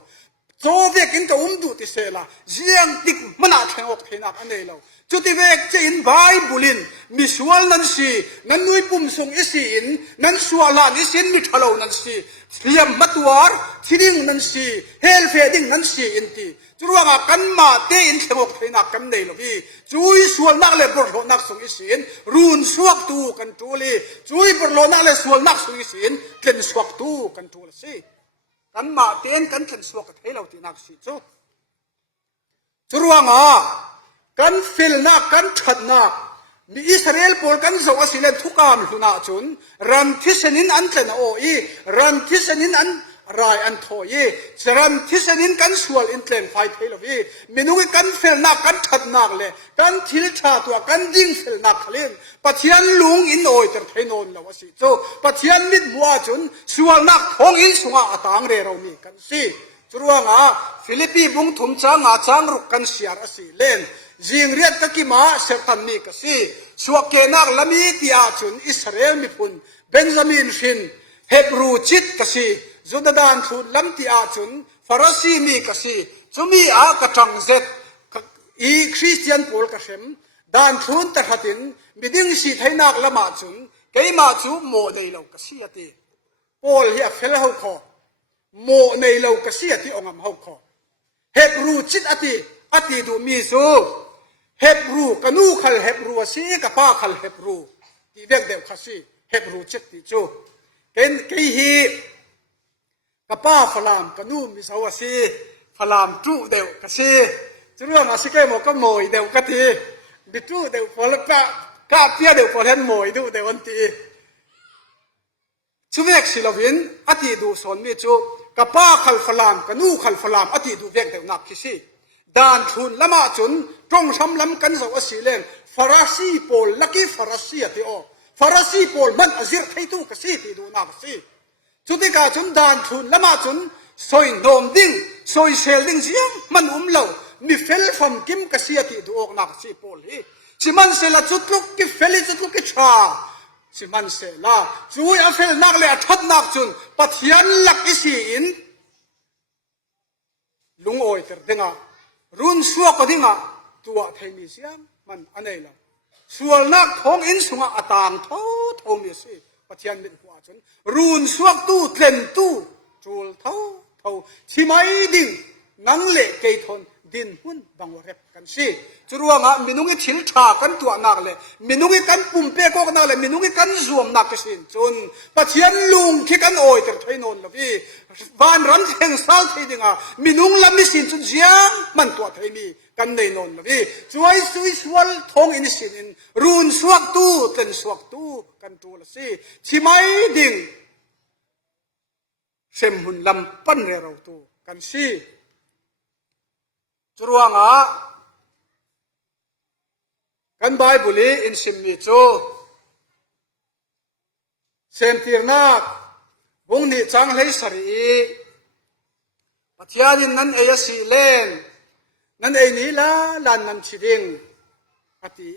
โจเวกินก็ดูติเสละเจียงติกมันอาจแข่งออกเทนักอันนี้เราจุดที่เวกจะอินไบบุลินมิสวลนันสีนันนุยปุ่มส่งอิสินนันสวลานิสินมิทะเลนันสีเทียมมัตวาร์ทิดิงนันสีเฮลเฟดิงนันสีอินทีจุดว่ากันมาเตอินแข่งออกเทนักกันนี้เราพี่จุยสวลนักเลยบรอนักส่งอิสินรูนสวกตูกันจูลีจุยบรอนักเลยสวลนักส่งอิสินเก่นสวกตูกันจูลสิกันมาเตียนกันขันสวกกันให้เราตีนักสิจูจุดว่ากันฟิลนักกันชัดนักมีอิสราเอลปอลกันส่งสิเลนทุกการลุนาจุนรันทิสนินอันเจนโออีรันทิสนินอันรายอันโทยีรันทิสนินกันสวลอินเทลไฟเทลวีมินุกันฟิลนักกันชัดนักเลยกันทิลชาตัวกันดิ้งฟิลนักขลินปัจจัยลุงอินโอยจะเทนนแล้วสิจูปัจจัยมิดมัวจุนสวลนักของอินสุงอาตังเรเรามีกันสิจุดว่าฟิลิปปีบุงทุมจางอาจางรุกกันเสียรสิเลนจิงเรียตตะกิมาเสตันมีกสิสวกเกนักลมีติอาจุนอิสราเอลมีพุนเบนจามินฟินเฮบรูจิตกสิจุดดานทุนลำติอาจุนฟาราซีมีกสิจุมีอากระจังเซตอีคริสเตียนโพลกษมดานทุนตะขัดินมิดิ้งสีไทยนักละมาจุนเกยมาจูโมเดลกสิอติโพลเฮียเฟลเฮาคอโมในเลวกษีที่องค์มหาขอเฮบรูจิตอติดูมีสูเฮบรูกันูขัลเฮบรูสีกับป้าขัลเฮบรูที่เด็กเด็กขัสีเฮบรูจิตที่จูเห็นกี่ฮีกับป้าฝรั่งกันูมีสาวสีฝรั่งจูเด็กขัสีจะรู้ว่าสิแกโมก็โมยเด็กกตีบิจูเด็กพอละกาเปียเด็กพอเห็นโมยดูเด็กวันตีชูเวกศิลวินอติดูสอนมีจูกับป้าขัลฝรั่งกันูขัลฝรั่งอติดูเด็กเด็กนักขี้ดานทุนละมาจุนตรงซ้ำล้ำกันสาวสิเลนฟาราซีโพลลักกี้ฟาราซีที่อฟาราซีโพลมันอซิรไทตู้กษีที่ดูนักสิจุดที่กาจุนดานทุนละมาจุนซอยโนมดิ้งซอยเซลดิ้งเสียงมันเหล่ามีเฟลฟอมกิมกษีที่ดูออกนักสิโพลฮีสิมันเซลจุดลุกกิเฟลิจุดลุกกิชาสิมันเซลาจุยอเฟลนักเลยทัดนักจุนปัทยันลักอิสินลุงโอยเตอร์ดิงารุนสัวก็ดิงาตัวไทยมีเสียงมันอันนี้ละส่วนนักท้องอินสุงอาตางเท่ามีสิปัทยันมิดหัวจุนรุนสัวตู้เทรนตู้จูลเท่าที่ไม่ดิ่งนังเละเกยทนดินหุ่นบังวเร็บกันสิจุดว่ามินุงิทิลชากันตัวนักเลยมินุงิกันปุ่มเป้ก็นักเลยมินุงิกันรวมนักสิจนปัจจัยลุงที่กันโอยแต่ไทยนนละพี่บ้านรันแห่งสาวไทยดิงามินุงลำมิสินจุดเสียงมันตัวไทยมีกันในนนละพี่ช่วยสวลทองอินสินรุนสวกตู้เป็นสวกตู้กันตัวละสิที่ไม่ดิ่งเสมหุ่นลำปั้นเรเราตู้กันสิจุดว่ากันไบเบิลอินสิมีโจเซนติร์นักวงนี้จังเลยสรีปัจจัยนั้นเอเสีเลนนั้นเอนี่ละลันนันชิดิงอติ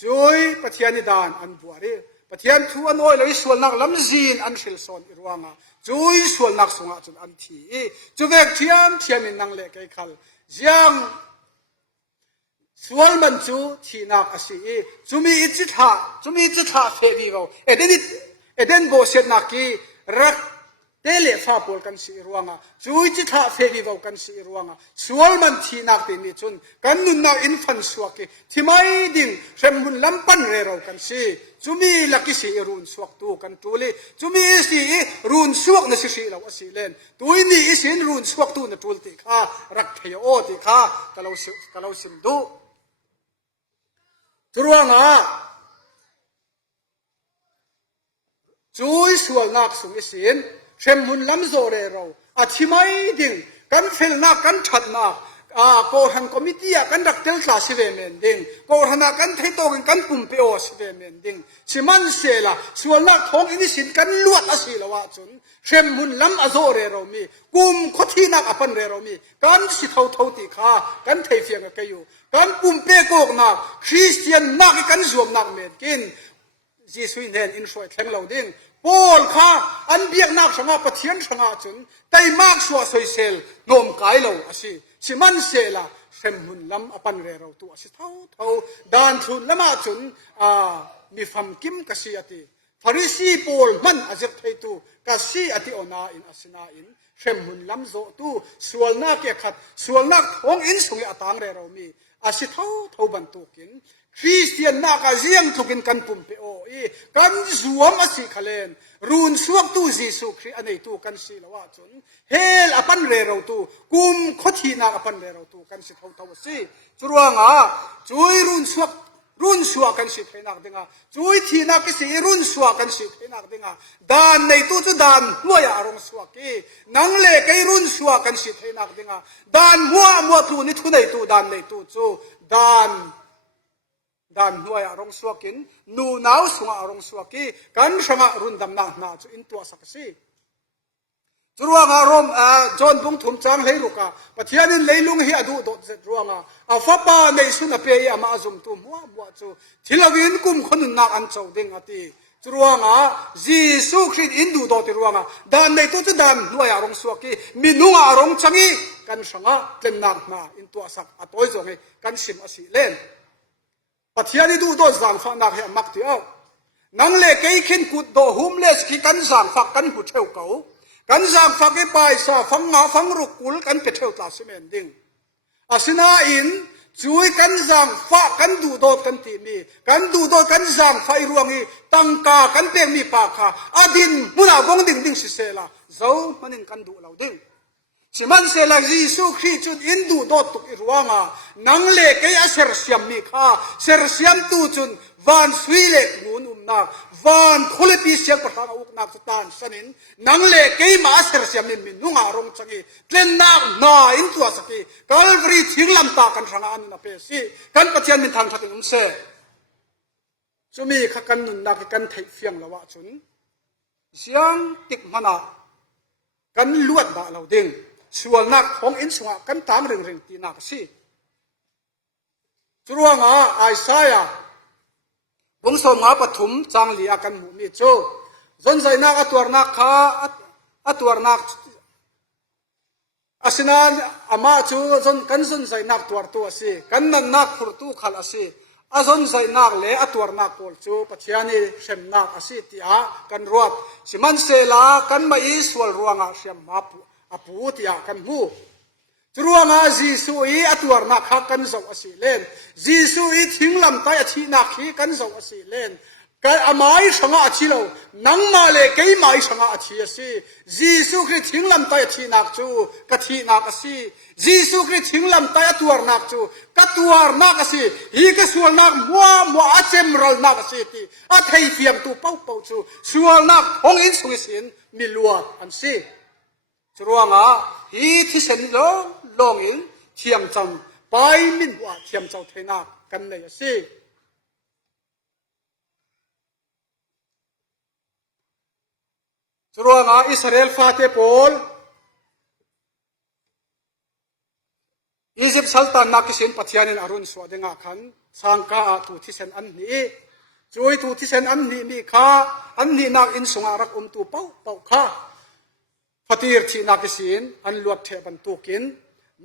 จุยปัจจัยนิดานอันบัวรีปัจจัยทุกอันโอยเลยส่วนนักลำจีนอันเชลซอนอิรวางจุยส่วนนักสงฆ์จุดอันทีจุดเวกเทียมมินนังเล็กไอ้ขัลยังส่วนมันจูที่นักอาศัยจูมีอิจิตหาเฟวีเขาเอเดนโบเซนักกีรักเตเลฟ้าโพลกันสีรวงจูอิจิตหาเฟวีเขากันสีรวงส่วนมันที่นักเป็นนิจุนกันนุนนาอินฟันสวกที่ไม่ดิ่งเข็มบุญลำปันเรเรากันสีจูมีลักสีรุนสวกตูกันตูลีจูมีสีรุนสวกนั่นสีเราอาศัยเล่นตัวนี้สินรุนสวกตูนั่นตูลติข้ารักเทโอติข้ากะเราสิมดูจุดว่าจุยส่วนนักสุนิสินเช่นมุนลำโซเรเราอาทิไม่ดิ่งกันเฟลนักกันชัดนักโกหันคอมมิตี้กันดักเตลคลาสิเวเมนดิ่งโกหันกันไทโตกันปุ่มเปโอสิเวเมนดิ่งชิมันเสละส่วนนักท้องอินิสินกันลวดอาศิลวะจุนเช่นมุนลำอโซเรเรามีกุมขที่นักอปันเรเรามีกันสิเท่าติข้ากันไทเฟียงกันอยู่กันปุ่มเปโกนักคริสเตียนนักกันสวมนักเมดกินจีสุยเนนอินช่วยแทงเราดิ่งโพลข้าอัน เบียกนักสงาปะเทียนสงาจุนไตมากสัวสวยเซลนมกายเราอสิสิมันเซลาเซมหุนลำอปันเรเราตัวสิเท่าดานทุนละมาจุนมีฟัมกิมกษีอติฟาริสีโพลมันอาจจะไทยตัวกษีอติโอนาอินอสินาอินเซมหุนลำโจตัวส่วนนักเกี่ยขัดส่วนนักของอินสุงอตางเรเรามีอาสิเท่าบรรทุกินคริสเตียนนักเจียงทุกินกันปุ่มเปโอกันสวมอสิขเลนรูนสวกตู้จีสุครีอันนี้ตู้กันสิละว่าจนเฮลอปันเรเราตู้กุมขทีนักอปันเรเราตู้กันสิเท่าสิจรวงจุยรุนสวกกันสิเทนักดึงจุยทีนักสิรุนสวกกันสิเทนักดึงดานในตู้จุดานมัวยอารมณ์สวกีนังเล่กรุนสวกกันสิเทนักดึงดานมัวตู้นี่ทุนในตู้ดานในตู้จูดานหัวอารมณ์สวกินนูนาวสวอารมณ์สวกีกันสงะรุนดำนาหน้าจูอินตัวสักสิจรวงอารมณ์จอนบุงถุมจังให้ลูกปะเทียนินเลยลุงเฮียดูโดดจรวงฟ้าป่าในสุนเปียมาจุ่มตุมัวจูทิลวินกุมคนนักอันเจ้าดิ่งอติจรวงจีสุคริสอินดูโดดจรวงดานในตัวจุดานหัวอารมณ์สวกีมีนุ่งอารมณ์จังอีกันสงะเต็มนักมาอินตัวสักอตัวจงให้กันสิมอสิเล่นปะเทียนิดูโดดสังฟังนักเฮียมักเดียวนังเล่เกยขินกุดโดหุมเลสquiกันสังฟักกันหุดเทวเก่ากันสังฟักไปสาฟังงาฟังรุกุลกันเป็ดเทวตาสิเมนดิ่งอาศินาอินช่วยกันสังฟักกันดูโดดกันตีมีกันดูโดดกันสังไฟรวงอีตังกากันเต็มมีปากค่ะอดินมุนาบงดิ่งสิเซลาเจ้ามันกันดูเราดิ่งสิมันเซลายิสุคริสต์อินดูโดดตุกอิรวงนังเล่เกยเสรเซียมมีค่ะเสรเซียมตูจุนวันสวีเล็กงูนุ่มนักวันคุลปีเสียงประธานอุกนักสตานสนินนังเล่เกยมาเสรเซียมมินนุ่งอารมณ์จังกีเล่นนักนาอินตัวสักทีกัลฟรีทิ้งลำตากันทางอันนับเปซีกันปะเทียนมินทางทักนุ่มเสจะมีขักันนุนนักกันไทยเฟียงละวะจุนเสียงติกมันกันลวดบ่าเราดิ่งส่วนนักของอินสวะกันตามเรื่องตีนักสิจรวงไอซายาบงสมปฐุมจังลีอากันหมู่มีโจจนใจนักอตัวนักข้าอตัวนักอาศินานอามาจูจนกันจนใจนักตัวสิกันนักพุทธุขัลสิอาจนใจนักเล่อตัวนักโกลจูปัจจัยนี้เช่นนักอาศิติอากันรวดสิมันเสลากันมาอิสวลรวงเช่นมาปูอปูติอากันหูจรวงจีสุอีอตัวนักฮักกันเจ้าอสิเลนจีสุอีทิ้งลำไตอธินักฮีกันเจ้าอสิเลนกันอามายสังอาชิโลนังมาเลเกยมาสังอาชิอสิจีสุคริสทิ้งลำไตอธินักจูกัทีนักอสิจีสุคริสทิ้งลำไตอตัวนักจูกัตัวนักอสิฮีก็ส่วนนักมัวอาเจมรัลนักอสิตีอาไทยเฟียมตัวเป้าจูส่วนนักองอินสุสินมิลัวอันสิจรวงฮีที่เส้นลงอินเทียมจำไปมินว่าเทียมเจ้าเทนักกันเลยสิจรวงอิสราเอลฟาเตโพลอียิปต์สัลตันนักสินปัทยานินอรุณสวัสดิ์งาขันสังกาตุที่เส้นอันนี้ช่วยตุที่เส้นอันนี้มีข้าอันนี้นักอินสงอารักตัวเป้าข้าปฏิรที่นักสินอันลวดเทบันตุกิน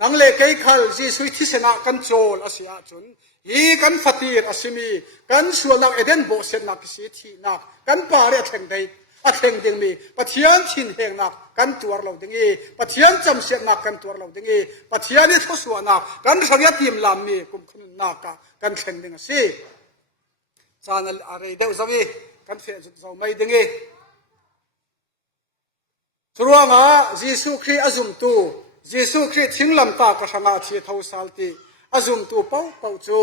นังเล่เกยขัลจีสุยที่เสนากันโจลอาศัยจุนฮีกันปฏิรอาศัยมีกันส่วนนักเอเดนโบเซนนักสิที่นักกันปาเรเทงได้อาเทงดึงมีปฏิยันชินเฮงนักกันตัวเราดึงอีปฏิยันจำเสียนักกันตัวเราดึงอีปฏิยันนี่ทศวรรษนักกันสักยะทีมลามีกุมขนุนนักกันเทงดึงสิจานอะไรเดี๋ยวจะมีกันเฟจุดเราไม่ดึงอีจรวงจีสุคริสอาจุมตูจีสุคริสทิ้งลำตากระชังอาชีเท่าสัลติอาจุมตูเป้าจู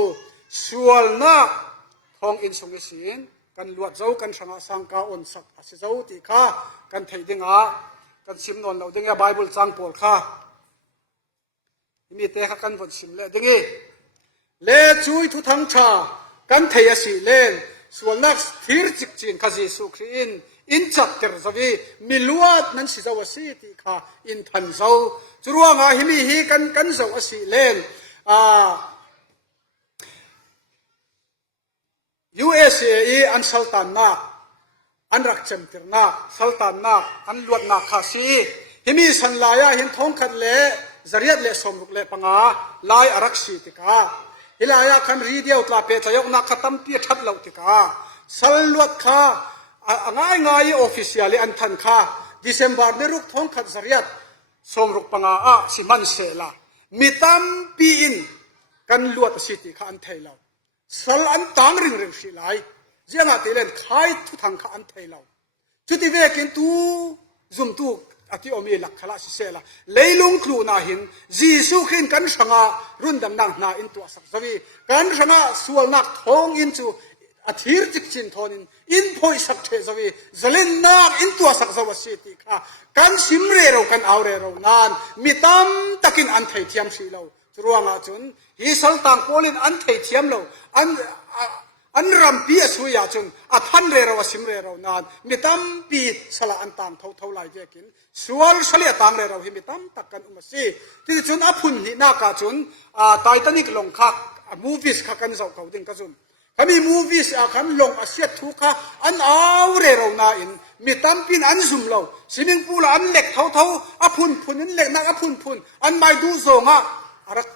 ส่วนนักทองอินสงสินกันลวดเจ้ากันชังสังกาอนสักอาศัยเจ้าตีข้ากันไทยดึงกันซิมนนเราดึงไบเบิลจังปวดข้ามีเตะกันวนซิมเล่ดึงเล่จุยทุทั้งชากันไทยสิเล่นส่วนนักทิรจิกจินข้าจีสุคริสอินจักเตอร์สวีมิลวดนั้นสิเจ้าสิตีข้าอินทันเจ้าจรวงฮิมีฮีกันเจ้าสิเล่นUSA อันสัลตันนัก อันรักเจมติรนาสัลตานนาอันลวดนาคาซีฮิมีสันลายาหินท้องขัดเละจริยเละสมรุกเละปังอาลายอารักสีติกาฮิลายาคันรีเดียวตลาเปจยกนักขัดตั้มเปียทัดเหล่าติกาสัลลวดข้าง่ายออฟฟิเชียลอันทันข้าดิเซมบาร์ในรุกท้องขัดจริยสมรุกปังอาสิมันเสลามิตัมปีอินกันลวดสิติข้าอันเทยเหล่าสัลอันต่างริงริงสิไลเจ้าหน้าที่เล่นขายทุกทางข้าอันเทยเหล่าจุดที่เวกินตูซุ่มตูอธิอมีหลักขลักเสละเลยลุงครูนาหินจีสุขินกันสังารุ่นดำนังนาอินตัวสักสวีกันสังาส่วนนักทองอินจูอธิรจิกจินทอนินอินพอยสักเทสวีจลินนักอินตัวสักสวัสดิค่ะกันสิมเรเรากันเอาเรเรานานมิตามตะกินอันไทยเทียมสีเราจรวงอาจุนฮิสัลตังโพลินอันไทยเทียมเราอันรำปีสุยาจุนอัทันเรเราสิมเรเรานานมิตามปีสละอันต่างเท่าไรเยกินส่วนสละต่างเรเราหิมิตามตักกันอุมาซีที่จุนอภุนนี่นากาจุนไททานิกลงคักมูฟิสคักกันเจ้าเขาดิ่งกจุนขามีมูฟิสคันลงอาเซียทุกข์อันเอาเรเรานาอินมิตามปีนอันซุ่มเราสิมิงปูละอันเล็กเท่าอภุนอันเล็กนักอภุนอันไม่ดูโซงะอารัก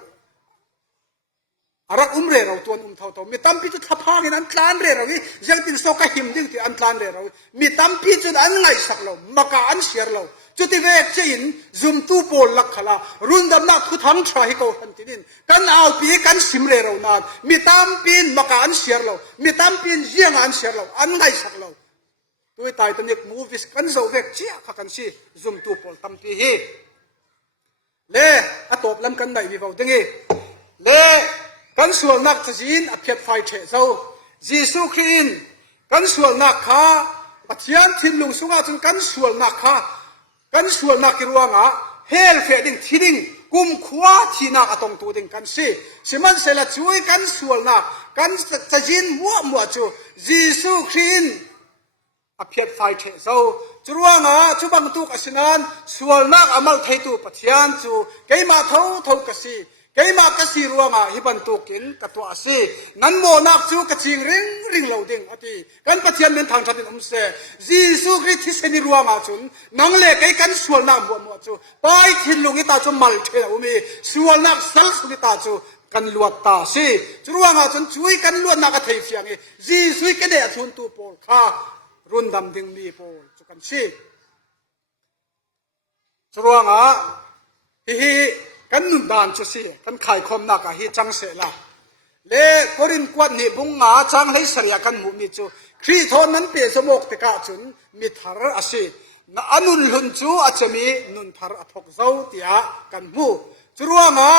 เรเราตัวเท่ามีตั้มพิจุดทับพางินอันคลานเรเราวิยังติดโซกหิมดิ้งที่อันคลานเรเรามีตั้มพิจุดอันไงสักเรามากาอันเสียเราจุดที่เวกเชินซุ่มตู้โปลลักขลารุ่นดำนักทุทั้งชายเขาหันติดินกันเอาปีกันสิมเรเรานานมีตั้มปีนมากาอันเสียเรามีตั้มปีนยังอันเสียเราอันไงสักเราตัวตายตัวนี้มูฟิสกันจะเวกเชี่ยขักันสิซุ่มตู้โปลตั้มปีเฮเล่อะตบลำกันไหนมีเบาดึงเเล่กันส่วนนักจีนอภิษไฟเทเจ้าจีสุขินกันส่วนนักข้าปัจจัยทิ้งลงสุงอาจนกันส่วนนักข้ากันส่วนนักกิรวงอ่ะเฮลเฟดิงทีดิงกุมขวาที่นักตรงตัวดิ่งกันสิมันเสละช่วยกันส่วนนักกันจีนมัวจูจีสุขินอภิษไฟเทเจ้าจรวงอ่ะจุบังตุกอสินันส่วนนักอามัลเทตุปัจจัยจูเกี่ยมาเท่ากษีเกี่ยมากระสีรัวงาฮิบันตุกินกัตัวอาศัยนั้นโมนักจูกระชิงริงเหล่าดิ่งอติกันปะเทียนเป็นทางชัดอุมเสจีสุคริสต์เสนิรัวงาจุนนังเล็กไอ้กันส่วนนักมัวจูไปทินลุงอิตาจูมัลเทลอุมีส่วนนักสัลสุกิตาจูกันลวดตาสิจรัวงาจุนช่วยกันลวดนักเทียฟยังจีสุกันเดียทุนตูโปลข้ารุนดำดิ่งมีโปลจุกันสิจรัวงาฮิกันนุนดานชุสีกันขายคมนักฮิจังเสละเล่กรินกวดนี่บุงงาจังให้เสียกันมุมิจูครีทอนนั้นเปียสมกตะกาจุนมิทาร์อาศัยน่านุนลุนจูอาจจะมีนุนทาร์อทกเจ้าเตียกันมูจรัวงา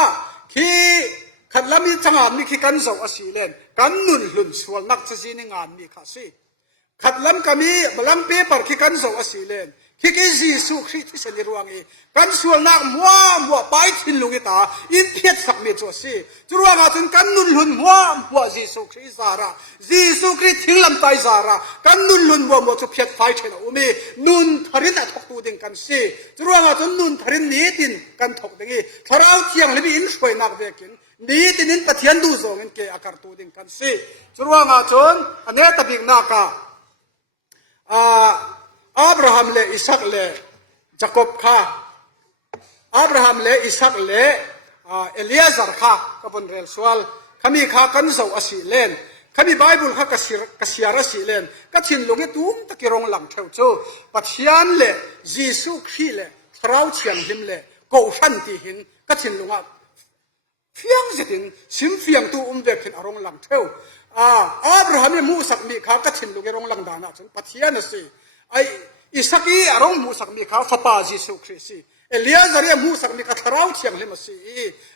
คีขัดลำมีจังงานมีคีกันเจ้าอาศัยเล่นกันนุนลุนส่วนนักจะจีนงานมีข้าศึขัดลำก็มีบลังเปเปอร์คีกันเจ้าอาศัยเล่นคิดจีสุคริสต์เสนิรวงอีกันส่วนนักมัวไปทิ้งลุงอิตาอินเพียรสักเมจัวซีจรวงอาจนกันนุนลุนมัวจีสุคริสต์ซาระจีสุคริสต์ทิ้งลำไตซาระกันนุนลุนมัวจะเพียรไฟเชนะอุมีนุนทารินทกตูดิงกันซีจรวงอาจนนุนทารินนี้ดินกันทกดิงีทาราเทียงเลยมีอินช่วยนักเวกินนี้ดินินปะเทียนดูโซงินเกอาการตูดิงกันซีจรวงอาจนอันนี้ตะบิงนักอับราฮัมเลอิสักเลยากอบข้าอับราฮัมเลอิสักเลเอลียซาร์ข้ากับบนเรลสวลขามีข้ากันเจ้าอาศิเลนขามีไบเบิลข้ากษียาศิเลนก็ชินลงให้ตุ้มตะกิรองหลังเท่าโจปัจจัยเลยิสุครีเลทราวเชียงหิมเลกูชันตีหินก็ชินลงอ่ะเฟียงจิตินสิมเฟียงตู้เวกินอารมณ์หลังเท่าอับราฮัมเลมูสักมีข้าก็ชินลงให้รองหลังดานะจนปัจจัยนั่นสิไออิสักีอารมณ์มูสักมีข้าฟปาจิสุคริสต์เอลียซารีมูสักมีข้าทราวเชียงเลมาสิ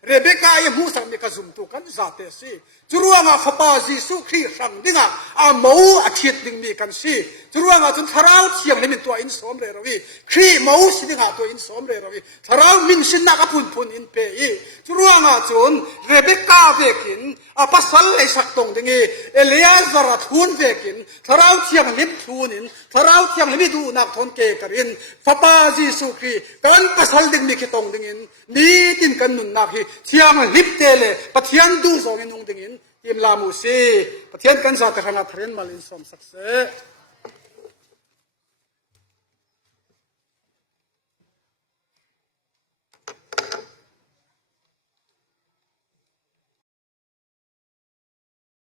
เรเบคามูสักมีข้าซุมตุกันซาเตสิจรวงอาฟปาจิสุคริสต์สังดิงอามูอาทิตย์ดิงมีกันสิจรวงอาจนทราวเชียงเลมิตัวอินสอมเรราวีครีมูสิดิงาตัวอินสอมเรราวีทราวมินสินนักพุนอินเปย์จรวงอาจนเรเบคาเวกินปัสสัลเลยสักตรงดิงเอลียซาร์ทุนเวกินทราวเชียงเลมทุนินทราวเชียงเลมิดูนักทนเกกรินฟปาจิสุคริกันปัสสัลดิงมีคิตรงดิงินนี้ดินกันนุนนักฮีเชียงลิบเตเลปะเทียนดูโซงินนุงดิงินทีมลามูซีปะเทียนกันซาตะขนาดเทรนมาลินสมสักเซ